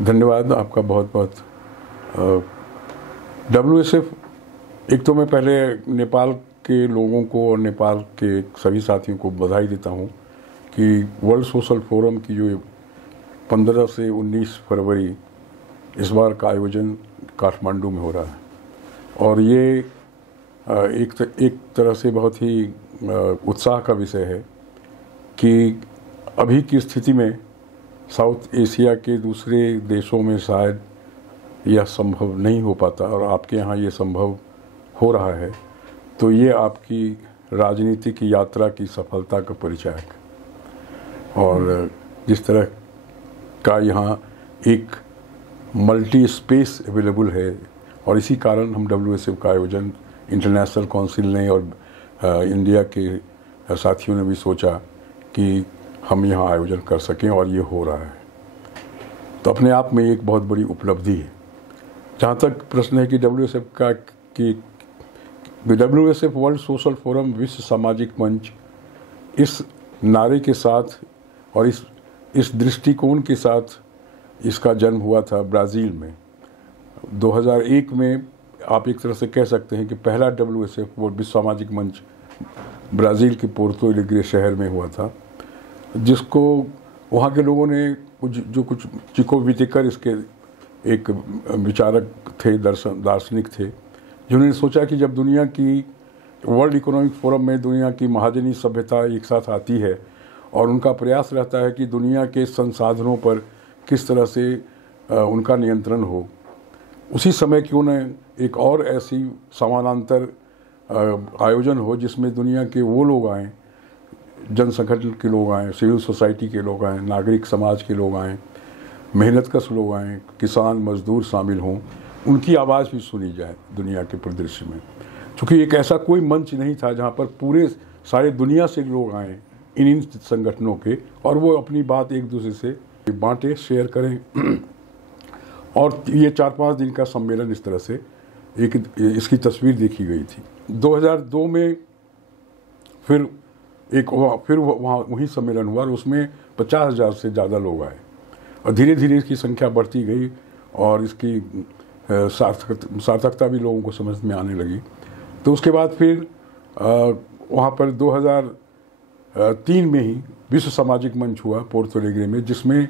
धन्यवाद आपका बहुत बहुत। WSF, एक तो मैं पहले नेपाल के लोगों को और नेपाल के सभी साथियों को बधाई देता हूँ कि वर्ल्ड सोशल फोरम की जो 15 से 19 फरवरी इस बार का आयोजन काठमांडू में हो रहा है और ये एक तरह से बहुत ही उत्साह का विषय है कि अभी की स्थिति में साउथ एशिया के दूसरे देशों में शायद यह संभव नहीं हो पाता और आपके यहाँ ये संभव हो रहा है, तो ये आपकी राजनीतिक यात्रा की सफलता का परिचायक और जिस तरह का यहाँ एक मल्टी स्पेस अवेलेबल है और इसी कारण हम WSF का आयोजन इंटरनेशनल काउंसिल ने और इंडिया के साथियों ने भी सोचा कि हम यहाँ आयोजन कर सकें और ये हो रहा है, तो अपने आप में एक बहुत बड़ी उपलब्धि है। जहाँ तक प्रश्न है कि WSF वर्ल्ड सोशल फोरम विश्व सामाजिक मंच, इस नारे के साथ और इस दृष्टिकोण के साथ इसका जन्म हुआ था ब्राज़ील में 2001 में। आप एक तरह से कह सकते हैं कि पहला WSF वो विश्व सामाजिक मंच ब्राज़ील के पोर्तो एलेग्रे शहर में हुआ था, जिसको वहाँ के लोगों ने कुछ चिको विटेकर इसके एक विचारक थे, दार्शनिक थे, जिन्होंने सोचा कि जब दुनिया की वर्ल्ड इकोनॉमिक फोरम में दुनिया की महाजनी सभ्यता एक साथ आती है और उनका प्रयास रहता है कि दुनिया के संसाधनों पर किस तरह से उनका नियंत्रण हो, उसी समय क्यों न एक और ऐसी समानांतर आयोजन हो जिसमें दुनिया के वो लोग आएँ, जन संगठन के लोग आएँ, सिविल सोसाइटी के लोग आएँ, नागरिक समाज के लोग आएँ, मेहनतकश लोग आएँ, किसान मजदूर शामिल हों, उनकी आवाज़ भी सुनी जाए दुनिया के परिदृश्य में। क्योंकि एक ऐसा कोई मंच नहीं था जहाँ पर पूरे सारे दुनिया से लोग आएँ इन संगठनों के और वो अपनी बात एक दूसरे से बांटें, शेयर करें। और ये 4-5 दिन का सम्मेलन इस तरह से इसकी तस्वीर देखी गई थी। 2002 में फिर वहीं सम्मेलन हुआ और उसमें 50,000 से ज़्यादा लोग आए और धीरे धीरे इसकी संख्या बढ़ती गई और इसकी सार्थकता भी लोगों को समझ में आने लगी। तो उसके बाद फिर वहाँ पर 2003 में ही विश्व सामाजिक मंच हुआ पोर्तो एलेग्रे में, जिसमें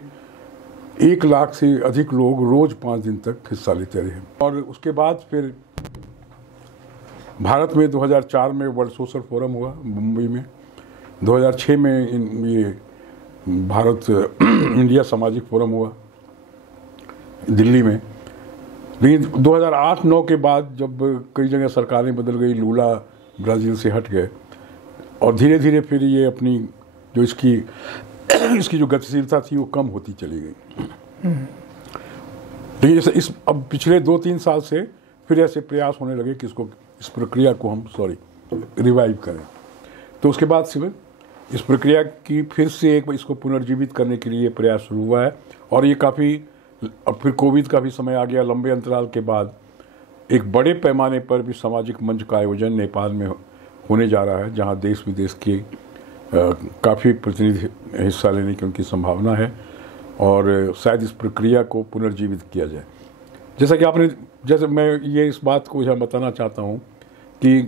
1 लाख से अधिक लोग रोज़ 5 दिन तक हिस्सा लेते रहे। और उसके बाद फिर भारत में 2004 में वर्ल्ड सोशल फोरम हुआ मुंबई में, 2006 में ये भारत इंडिया सामाजिक फोरम हुआ दिल्ली में। लेकिन 2008-09 के बाद जब कई जगह सरकारें बदल गई, लूला ब्राज़ील से हट गए और धीरे धीरे फिर ये अपनी जो इसकी जो गतिशीलता थी वो कम होती चली गई। लेकिन अब पिछले 2-3 साल से फिर ऐसे प्रयास होने लगे कि इस प्रक्रिया को हम रिवाइव करें। तो उसके बाद से इस प्रक्रिया की फिर से इसको पुनर्जीवित करने के लिए प्रयास शुरू हुआ है और ये काफ़ी, अब फिर कोविड का भी समय आ गया, लंबे अंतराल के बाद एक बड़े पैमाने पर भी सामाजिक मंच का आयोजन नेपाल में होने जा रहा है, जहाँ देश विदेश के काफ़ी प्रतिनिधि हिस्सा लेने की उनकी संभावना है और शायद इस प्रक्रिया को पुनर्जीवित किया जाए। जैसे मैं ये इस बात को यहाँ बताना चाहता हूँ कि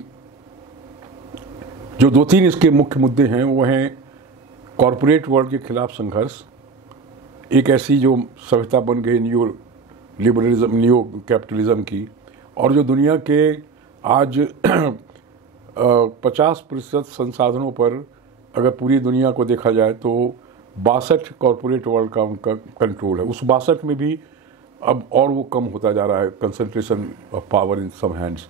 जो 2-3 इसके मुख्य मुद्दे हैं वो हैं कॉरपोरेट वर्ल्ड के खिलाफ संघर्ष, एक ऐसी जो सभ्यता बन गई न्यू लिबरलिज्म, न्यू कैपिटलिज्म की, और जो दुनिया के आज 50% संसाधनों पर अगर पूरी दुनिया को देखा जाए तो 62 कॉरपोरेट वर्ल्ड का उनका कंट्रोल है। उस 62 में भी अब और वो कम होता जा रहा है, concentration of power in some hands.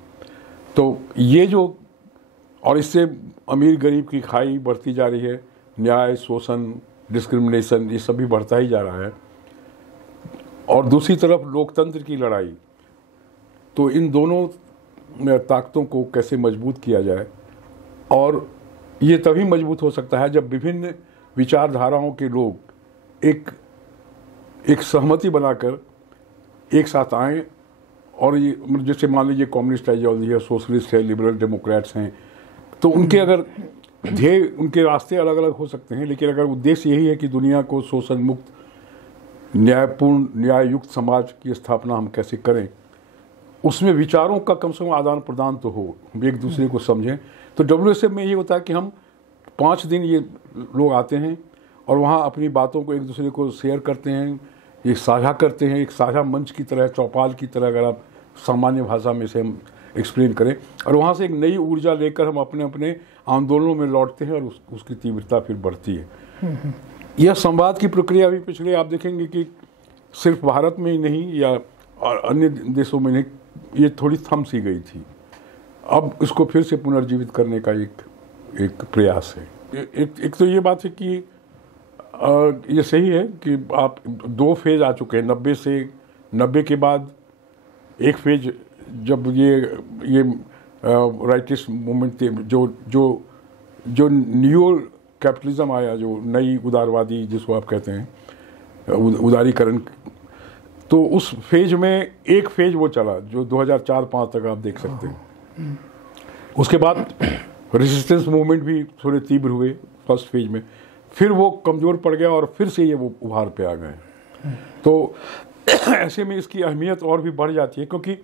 तो ये जो, और इससे अमीर गरीब की खाई बढ़ती जा रही है, न्याय, शोषण, डिस्क्रिमिनेशन, ये सब भी बढ़ता ही जा रहा है। और दूसरी तरफ लोकतंत्र की लड़ाई, तो इन दोनों ताकतों को कैसे मजबूत किया जाए, और ये तभी मजबूत हो सकता है जब विभिन्न विचारधाराओं के लोग एक सहमति बनाकर एक साथ आएँ। और ये जैसे मान लीजिए कम्युनिस्ट आइडियोलॉजी है, सोशलिस्ट है, लिबरल डेमोक्रेट्स हैं, तो उनके अगर ध्येय, उनके रास्ते अलग अलग हो सकते हैं, लेकिन अगर उद्देश्य यही है कि दुनिया को शोषण मुक्त न्यायपूर्ण न्याययुक्त समाज की स्थापना हम कैसे करें, उसमें विचारों का कम से कम आदान प्रदान तो हो, हम एक दूसरे को समझें। तो WSF में ये होता है कि हम 5 दिन ये लोग आते हैं और वहाँ अपनी बातों को एक दूसरे को शेयर करते हैं, ये साझा करते हैं, एक साझा मंच की तरह, चौपाल की तरह, अगर आप सामान्य भाषा में से हम एक्सप्लेन करें, और वहाँ से एक नई ऊर्जा लेकर हम अपने अपने आंदोलनों में लौटते हैं और उसकी तीव्रता फिर बढ़ती है। यह संवाद की प्रक्रिया भी पिछले आप देखेंगे कि सिर्फ भारत में ही नहीं या अन्य देशों में नहीं, ये थोड़ी थम सी गई थी। अब इसको फिर से पुनर्जीवित करने का एक प्रयास है। एक तो ये बात है कि ये सही है कि आप 2 फेज आ चुके हैं। 90 के बाद एक फेज जब ये राइटिस्ट मूवमेंट थे, जो न्यू कैपिटलिज्म आया, जो नई उदारवादी जिसको आप कहते हैं उदारीकरण, तो उस फेज में एक फेज वो चला जो 2004-05 तक आप देख सकते हैं। उसके बाद रेजिस्टेंस मूवमेंट भी थोड़े तीव्र हुए फर्स्ट फेज में, फिर वो कमज़ोर पड़ गया और फिर से ये वो उभार पे आ गए। तो ऐसे में इसकी अहमियत और भी बढ़ जाती है, क्योंकि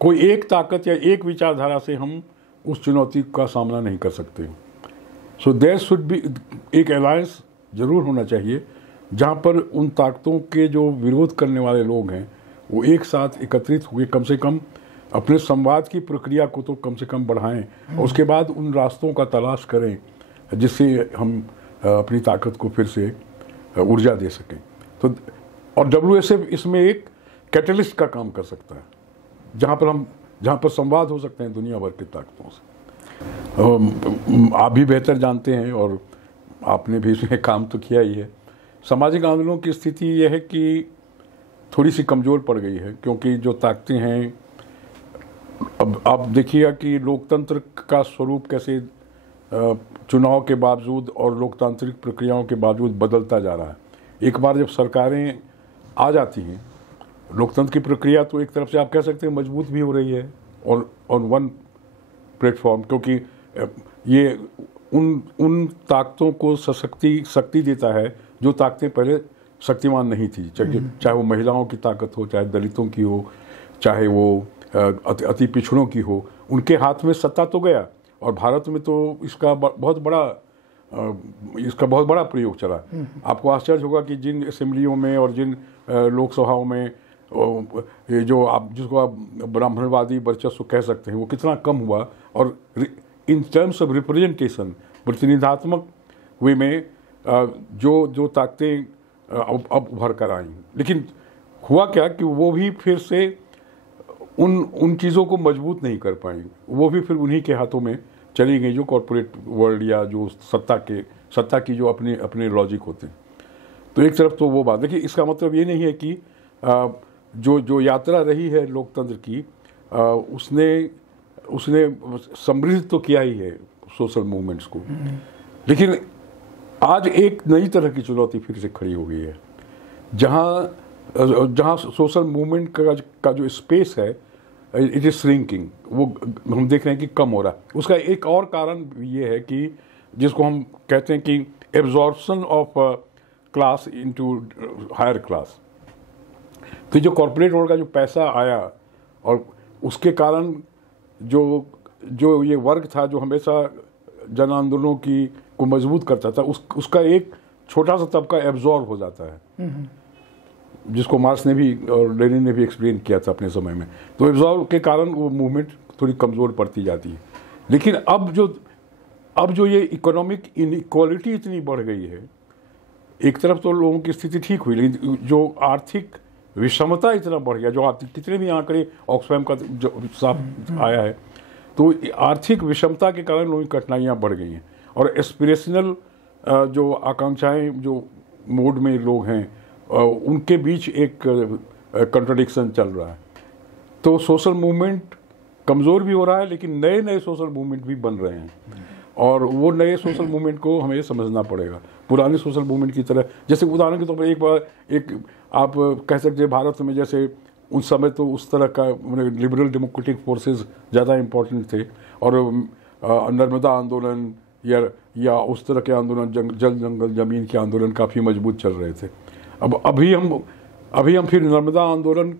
कोई एक ताकत या एक विचारधारा से हम उस चुनौती का सामना नहीं कर सकते। सो देयर शुड बी एक अलायंस जरूर होना चाहिए, जहाँ पर उन ताकतों के जो विरोध करने वाले लोग हैं वो एक साथ एकत्रित हुए, कम से कम अपने संवाद की प्रक्रिया को तो कम से कम बढ़ाएं, और उसके बाद उन रास्तों का तलाश करें जिससे हम अपनी ताकत को फिर से ऊर्जा दे सकें। तो और WSF इसमें एक कैटलिस्ट का काम कर सकता है, जहाँ पर संवाद हो सकते हैं दुनिया भर की ताकतों से। आप भी बेहतर जानते हैं और आपने भी इसमें काम तो किया ही है। सामाजिक आंदोलनों की स्थिति यह है कि थोड़ी सी कमज़ोर पड़ गई है, क्योंकि जो ताकतें हैं, अब आप देखिएगा कि लोकतंत्र का स्वरूप कैसे चुनाव के बावजूद और लोकतांत्रिक प्रक्रियाओं के बावजूद बदलता जा रहा है। एक बार जब सरकारें आ जाती हैं, लोकतंत्र की प्रक्रिया तो एक तरफ से आप कह सकते हैं मजबूत भी हो रही है और ऑन वन प्लेटफॉर्म, क्योंकि ये उन ताकतों को शक्ति देता है जो ताकतें पहले शक्तिमान नहीं थी, चाहे वो महिलाओं की ताकत हो, चाहे दलितों की हो, चाहे वो अति पिछड़ों की हो। उनके हाथ में सत्ता तो गया, और भारत में तो इसका बहुत बड़ा प्रयोग चला। आपको आश्चर्य होगा कि जिन असेंबलियों में और जिन लोकसभाओं में ये जो जिसको आप ब्राह्मणवादी वर्चस्व कह सकते हैं, वो कितना कम हुआ, और इन टर्म्स ऑफ रिप्रेजेंटेशन, प्रतिनिधात्मक वे में जो ताकतें अब उभर कर आई। लेकिन हुआ क्या कि वो भी फिर से उन चीज़ों को मजबूत नहीं कर पाई, वो भी फिर उन्हीं के हाथों में चली गई, जो कॉरपोरेट वर्ल्ड या जो सत्ता की जो अपने लॉजिक होते हैं। तो एक तरफ तो वो बात। देखिए, इसका मतलब ये नहीं है कि जो यात्रा रही है लोकतंत्र की, उसने समृद्ध तो किया ही है सोशल मूवमेंट्स को, लेकिन आज एक नई तरह की चुनौती फिर से खड़ी हो गई है, जहाँ सोशल मूवमेंट का जो स्पेस है, इट इज श्रिंकिंग। वो हम देख रहे हैं कि कम हो रहा है। उसका एक और कारण ये है कि जिसको हम कहते हैं कि absorption of class into higher class. तो जो कॉर्पोरेट वर्ल्ड का जो पैसा आया, और उसके कारण जो ये वर्ग था जो हमेशा जन आंदोलनों को मजबूत करता था, उसका एक छोटा सा तबका एब्जॉर्ब हो जाता है, जिसको मार्क्स ने भी और लेनिन ने भी एक्सप्लेन किया था अपने समय में। तो एब्जॉर्ब के कारण वो मूवमेंट थोड़ी कमज़ोर पड़ती जाती है। लेकिन अब जो ये इकोनॉमिक इनइक्वालिटी इतनी बढ़ गई है, एक तरफ तो लोगों की स्थिति ठीक हुई, लेकिन जो आर्थिक विषमता इतना बढ़ गया, जो कितने भी आंकड़े ऑक्सफैम का जो साफ आया है, तो आर्थिक विषमता के कारण लोगों की कठिनाइयाँ बढ़ गई हैं, और एस्पिरेशनल जो आकांक्षाएं जो मोड में लोग हैं, उनके बीच एक कंट्राडिक्शन चल रहा है। तो सोशल मूवमेंट कमज़ोर भी हो रहा है, लेकिन नए नए सोशल मूवमेंट भी बन रहे हैं, और वो नए सोशल मूवमेंट को हमें समझना पड़ेगा। पुराने सोशल मूवमेंट की तरह, जैसे उदाहरण के तौर पर एक आप कह सकते हैं भारत में, जैसे उस समय तो उस तरह का लिबरल डेमोक्रेटिक फोर्सेस ज़्यादा इम्पोर्टेंट थे, और नर्मदा आंदोलन या उस तरह के आंदोलन, जल जंगल ज़मीन के आंदोलन काफ़ी मजबूत चल रहे थे। अब अभी हम फिर नर्मदा आंदोलन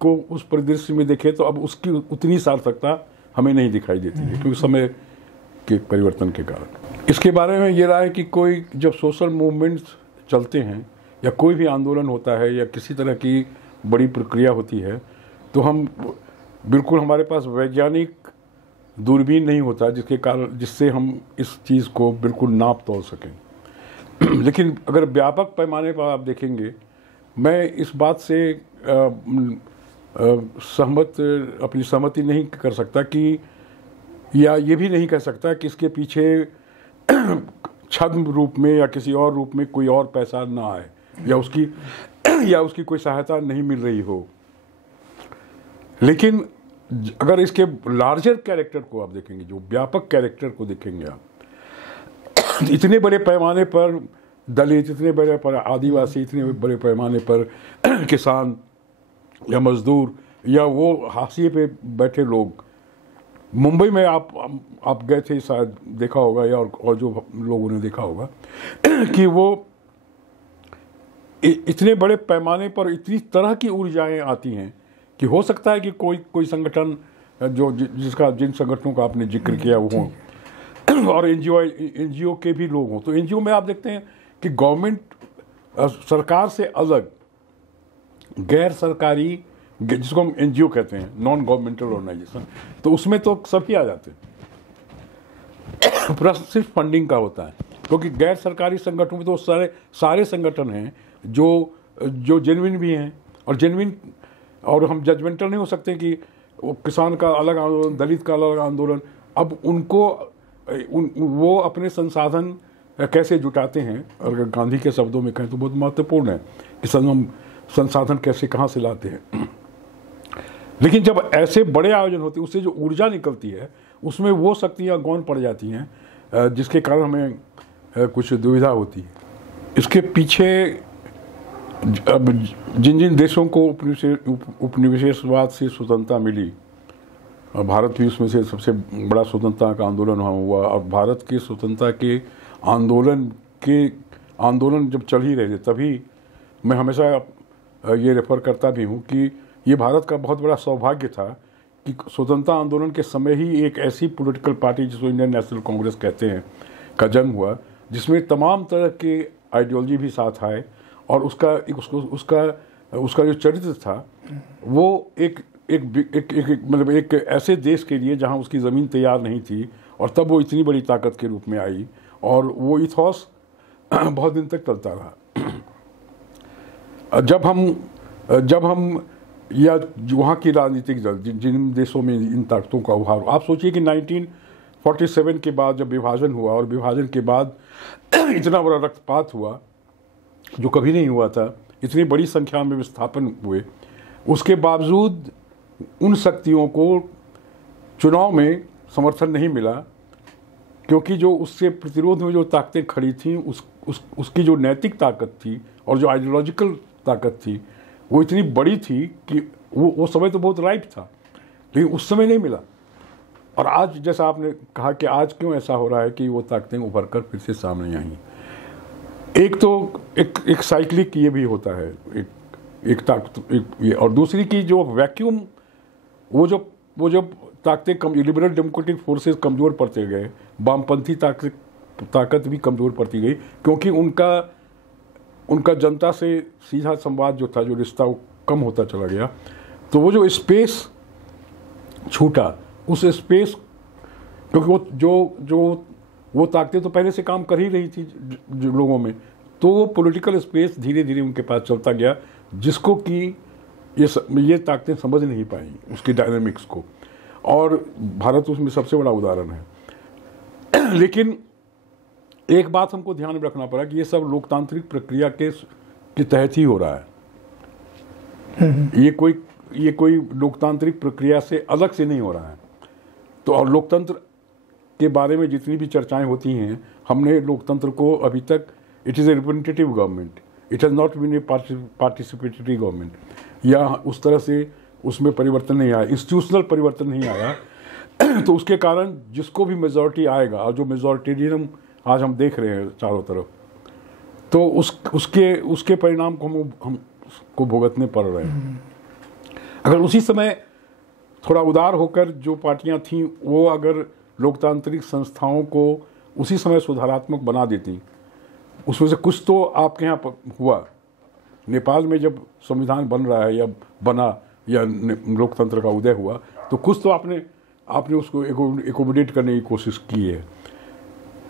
को उस परिदृश्य में देखें तो अब उसकी उतनी सार्थकता हमें नहीं दिखाई देती है, क्योंकि समय के परिवर्तन के कारण। इसके बारे में ये राय कि कोई जब सोशल मूवमेंट्स चलते हैं या कोई भी आंदोलन होता है या किसी तरह की बड़ी प्रक्रिया होती है, तो हम बिल्कुल, हमारे पास वैज्ञानिक दूरबीन नहीं होता जिससे हम इस चीज़ को बिल्कुल नाप तोल सकें। लेकिन अगर व्यापक पैमाने पर आप देखेंगे, मैं इस बात से अपनी सहमति नहीं कर सकता कि, या ये भी नहीं कह सकता कि इसके पीछे छद्म रूप में या किसी और रूप में कोई और पैसा ना आए या उसकी कोई सहायता नहीं मिल रही हो। लेकिन अगर इसके लार्जर कैरेक्टर को आप देखेंगे, जो व्यापक कैरेक्टर को देखेंगे आप, इतने बड़े पैमाने पर दलित, इतने बड़े पर आदिवासी, इतने बड़े पैमाने पर किसान या मजदूर या वो हाशिए पे बैठे लोग, मुंबई में आप गए थे शायद, देखा होगा, या और जो लोगों ने देखा होगा कि वो इतने बड़े पैमाने पर इतनी तरह की ऊर्जाएं आती हैं कि हो सकता है कि कोई संगठन जिन संगठनों का आपने जिक्र किया वो हों और एनजीओ के भी लोग हों। तो एनजीओ में आप देखते हैं कि गवर्नमेंट, सरकार से अलग गैर सरकारी, जिसको हम एनजीओ कहते हैं, नॉन गवर्नमेंटल ऑर्गेनाइजेशन, तो उसमें तो सभी आ जाते हैं। प्रश्न सिर्फ फंडिंग का होता है, क्योंकि गैर सरकारी संगठनों में तो सारे संगठन हैं जो जेन्युइन भी हैं और हम जजमेंटल नहीं हो सकते कि वो किसान का अलग आंदोलन, दलित का अलग आंदोलन। अब वो अपने संसाधन कैसे जुटाते हैं, अगर गांधी के शब्दों में कहें तो बहुत महत्वपूर्ण है कि हम संसाधन कैसे कहाँ से लाते हैं। लेकिन जब ऐसे बड़े आयोजन होते हैं, उससे जो ऊर्जा निकलती है उसमें वो शक्तियाँ गौण पड़ जाती हैं, जिसके कारण हमें कुछ दुविधा होती है। इसके पीछे अब जिन देशों को उपनिवेशवाद से स्वतंत्रता मिली, भारत भी उसमें से सबसे बड़ा स्वतंत्रता का आंदोलन वहाँ हुआ, और भारत के स्वतंत्रता के आंदोलन जब चल ही रहे थे, तभी मैं हमेशा ये रेफर करता भी हूँ कि ये भारत का बहुत बड़ा सौभाग्य था कि स्वतंत्रता आंदोलन के समय ही एक ऐसी पॉलिटिकल पार्टी जिसको इंडियन नेशनल कांग्रेस कहते हैं का जन्म हुआ, जिसमें तमाम तरह के आइडियोलॉजी भी साथ आए, और उसका जो चरित्र था वो मतलब एक ऐसे देश के लिए जहाँ उसकी ज़मीन तैयार नहीं थी, और तब वो इतनी बड़ी ताकत के रूप में आई, और वो इथॉस बहुत दिन तक चलता रहा। जब हम या वहाँ की राजनीतिक दल जिन देशों में इन ताकतों का उभार, आप सोचिए कि 1947 के बाद जब विभाजन हुआ, और विभाजन के बाद इतना बड़ा रक्तपात हुआ जो कभी नहीं हुआ था, इतनी बड़ी संख्या में विस्थापन हुए, उसके बावजूद उन शक्तियों को चुनाव में समर्थन नहीं मिला, क्योंकि जो उससे प्रतिरोध में जो ताकतें खड़ी थीं, उसकी जो नैतिक ताकत थी और जो आइडियोलॉजिकल ताकत थी, वो इतनी बड़ी थी कि वो समय तो बहुत राइट था, लेकिन उस समय नहीं मिला। और आज जैसा आपने कहा कि आज क्यों ऐसा हो रहा है कि वो ताकतें उभर कर फिर से सामने आई। एक साइक्लिक ये भी होता है, एक ताकत ये, और दूसरी की जो वैक्यूम, वो जो ताकतें लिबरल डेमोक्रेटिक फोर्सेस कमज़ोर पड़ते गए, वामपंथी ताकत भी कमज़ोर पड़ती गई, क्योंकि उनका जनता से सीधा संवाद जो था, जो रिश्ता, वो कम होता चला गया। तो वो जो स्पेस छूटा, उस स्पेस, क्योंकि वो ताकतें तो पहले से काम कर ही रही थी जो लोगों में, तो वो पॉलिटिकल स्पेस धीरे धीरे उनके पास चलता गया, जिसको कि ये ताकतें समझ नहीं पाई उसकी डायनामिक्स को, और भारत उसमें सबसे बड़ा उदाहरण है। लेकिन एक बात हमको ध्यान में रखना पड़ा कि ये सब लोकतांत्रिक प्रक्रिया के तहत ही हो रहा है, ये कोई लोकतांत्रिक प्रक्रिया से अलग से नहीं हो रहा है। तो और लोकतंत्र के बारे में जितनी भी चर्चाएं होती हैं, हमने लोकतंत्र को अभी तक, it is a representative government, it has not been a participatory government, या उस तरह से उसमें परिवर्तन नहीं आया, इंस्टीट्यूशनल परिवर्तन नहीं आया। तो उसके कारण जिसको भी मेजॉरिटी आएगा, और जो मेजॉरिटेरियन आज हम देख रहे हैं चारों तरफ, तो उसके परिणाम को हमको भुगतने पड़ रहे हैं। अगर उसी समय थोड़ा उदार होकर जो पार्टियां थीं वो अगर लोकतांत्रिक संस्थाओं को उसी समय सुधारात्मक बना देती, उसमें से कुछ तो आपके यहाँ हुआ। नेपाल में जब संविधान बन रहा है या बना या लोकतंत्र का उदय हुआ, तो कुछ तो आपने उसको एकोमोडेट करने की कोशिश की है,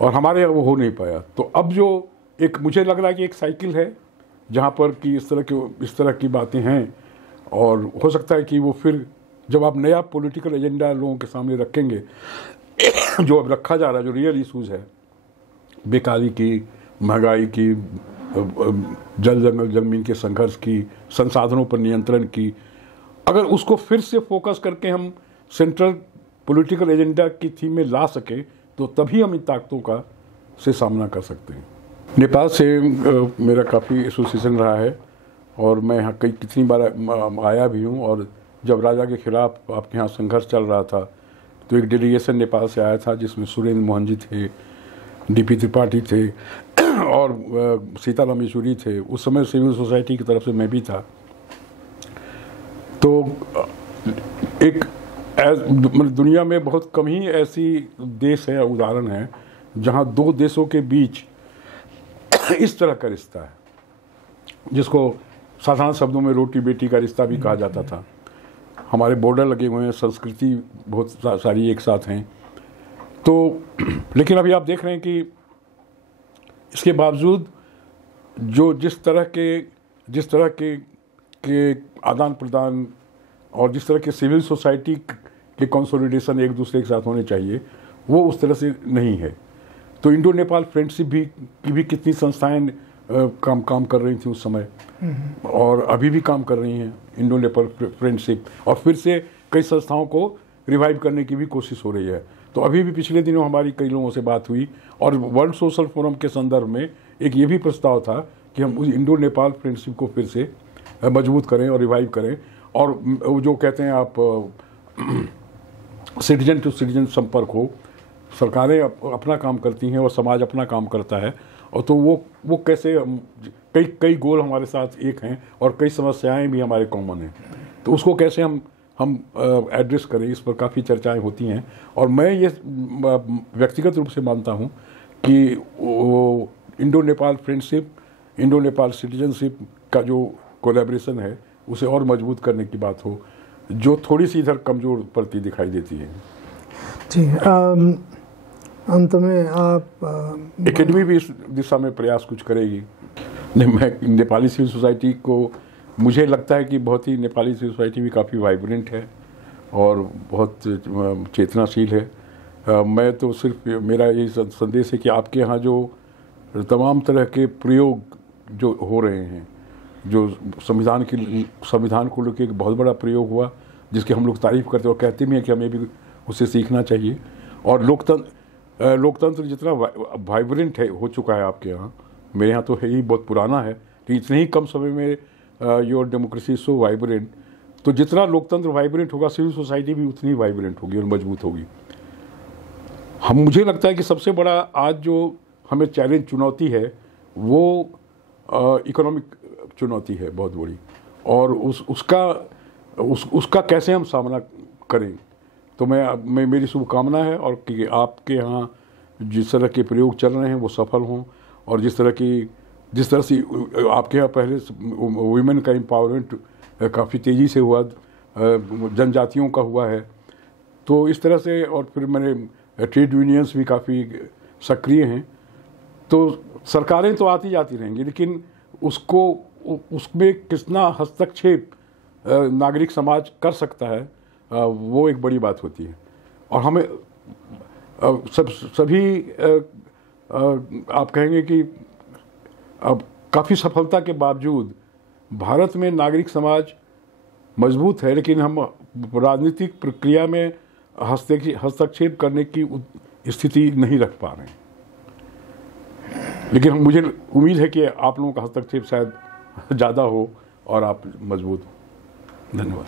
और हमारे यहाँ वो हो नहीं पाया। तो अब जो मुझे लग रहा है कि एक साइकिल है जहाँ पर कि इस तरह की बातें हैं, और हो सकता है कि वो फिर जब आप नया पॉलिटिकल एजेंडा लोगों के सामने रखेंगे, जो अब रखा जा रहा है, जो रियल इशूज़ है, बेकारी की, महंगाई की, जल जंगल जमीन के संघर्ष की, संसाधनों पर नियंत्रण की, अगर उसको फिर से फोकस करके हम सेंट्रल पॉलिटिकल एजेंडा की थीम में ला सके, तो तभी हम इन ताकतों से सामना कर सकते हैं। नेपाल से मेरा काफ़ी एसोसिएशन रहा है, और मैं यहाँ कितनी बार आया भी हूँ। और जब राजा के खिलाफ आपके यहाँ संघर्ष चल रहा था, तो एक डेलीगेशन नेपाल से आया था जिसमें सुरेंद्र मोहन जी थे, डीपी त्रिपाठी थे और सीताराम येचुरी थे। उस समय सिविल सोसाइटी की तरफ से मैं भी था। तो दुनिया में बहुत कम ही ऐसी देश है, उदाहरण है, जहाँ दो देशों के बीच इस तरह का रिश्ता है, जिसको साधारण शब्दों में रोटी बेटी का रिश्ता भी कहा जाता था। हमारे बॉर्डर लगे हुए हैं, संस्कृति बहुत सारी एक साथ हैं। तो लेकिन अभी आप देख रहे हैं कि इसके बावजूद जिस तरह के आदान प्रदान और जिस तरह के सिविल सोसाइटी के कंसोलिडेशन एक दूसरे के साथ होने चाहिए, वो उस तरह से नहीं है। तो इंडो नेपाल फ्रेंडशिप की भी कितनी संस्थाएं काम कर रही थी उस समय, और अभी भी काम कर रही हैं इंडो नेपाल फ्रेंडशिप, और फिर से कई संस्थाओं को रिवाइव करने की भी कोशिश हो रही है। तो अभी भी पिछले दिनों हमारी कई लोगों से बात हुई, और वर्ल्ड सोशल फोरम के संदर्भ में एक ये भी प्रस्ताव था कि हम उस इंडो नेपाल फ्रेंडशिप को फिर से मजबूत करें और रिवाइव करें, और जो कहते हैं आप सिटीजन टू सिटीजन संपर्क हो। सरकारें अपना काम करती हैं और समाज अपना काम करता है, और तो वो कैसे कई गोल हमारे साथ एक हैं और कई समस्याएं भी हमारे कॉमन हैं, तो उसको कैसे हम एड्रेस करें, इस पर काफ़ी चर्चाएं होती हैं। और मैं ये व्यक्तिगत रूप से मानता हूं कि Indo Nepal friendship, Indo Nepal citizenship का जो कोलैबोरेशन है, उसे और मजबूत करने की बात हो, जो थोड़ी सी इधर कमज़ोर पड़ती दिखाई देती है। जी, अंत में आप एकेडमी भी इस दिशा में प्रयास कुछ करेगी। मैं नेपाली सिविल सोसाइटी को, मुझे लगता है कि बहुत ही नेपाली सिविल सोसाइटी भी काफ़ी वाइब्रेंट है और बहुत चेतनाशील है। मैं तो सिर्फ मेरा यही संदेश है कि आपके यहाँ जो तमाम तरह के प्रयोग जो हो रहे हैं, जो संविधान को लेकर एक बहुत बड़ा प्रयोग हुआ, जिसकी हम लोग तारीफ करते हैं और कहते भी हैं कि हमें भी उससे सीखना चाहिए। और लोकतंत्र जितना वाइब्रेंट हो चुका है आपके यहाँ, मेरे यहाँ तो है ही, बहुत पुराना है, तो इतने ही कम समय में योर डेमोक्रेसी सो वाइब्रेंट। तो जितना लोकतंत्र वाइब्रेंट होगा, सिविल सोसाइटी भी उतनी वाइब्रेंट होगी और मजबूत होगी। मुझे लगता है कि सबसे बड़ा आज जो हमें चैलेंज, चुनौती है, वो इकोनॉमिक चुनौती है बहुत बड़ी, और उसका कैसे हम सामना करें। तो मेरी शुभकामना है, और कि आपके यहाँ जिस तरह के प्रयोग चल रहे हैं वो सफल हों, और जिस तरह से आपके यहाँ पहले वुमेन का एम्पावरमेंट काफ़ी तेज़ी से हुआ, जनजातियों का हुआ है, तो इस तरह से, और फिर मैंने ट्रेड यूनियंस भी काफ़ी सक्रिय हैं। तो सरकारें तो आती जाती रहेंगी, लेकिन उसमें कितना हस्तक्षेप नागरिक समाज कर सकता है, वो एक बड़ी बात होती है। और हमें सभी आप कहेंगे कि अब काफ़ी सफलता के बावजूद भारत में नागरिक समाज मजबूत है, लेकिन हम राजनीतिक प्रक्रिया में हस्तक्षेप करने की स्थिति नहीं रख पा रहे हैं। लेकिन मुझे उम्मीद है कि आप लोगों का हस्तक्षेप शायद ज़्यादा हो और आप मजबूत हो। धन्यवाद।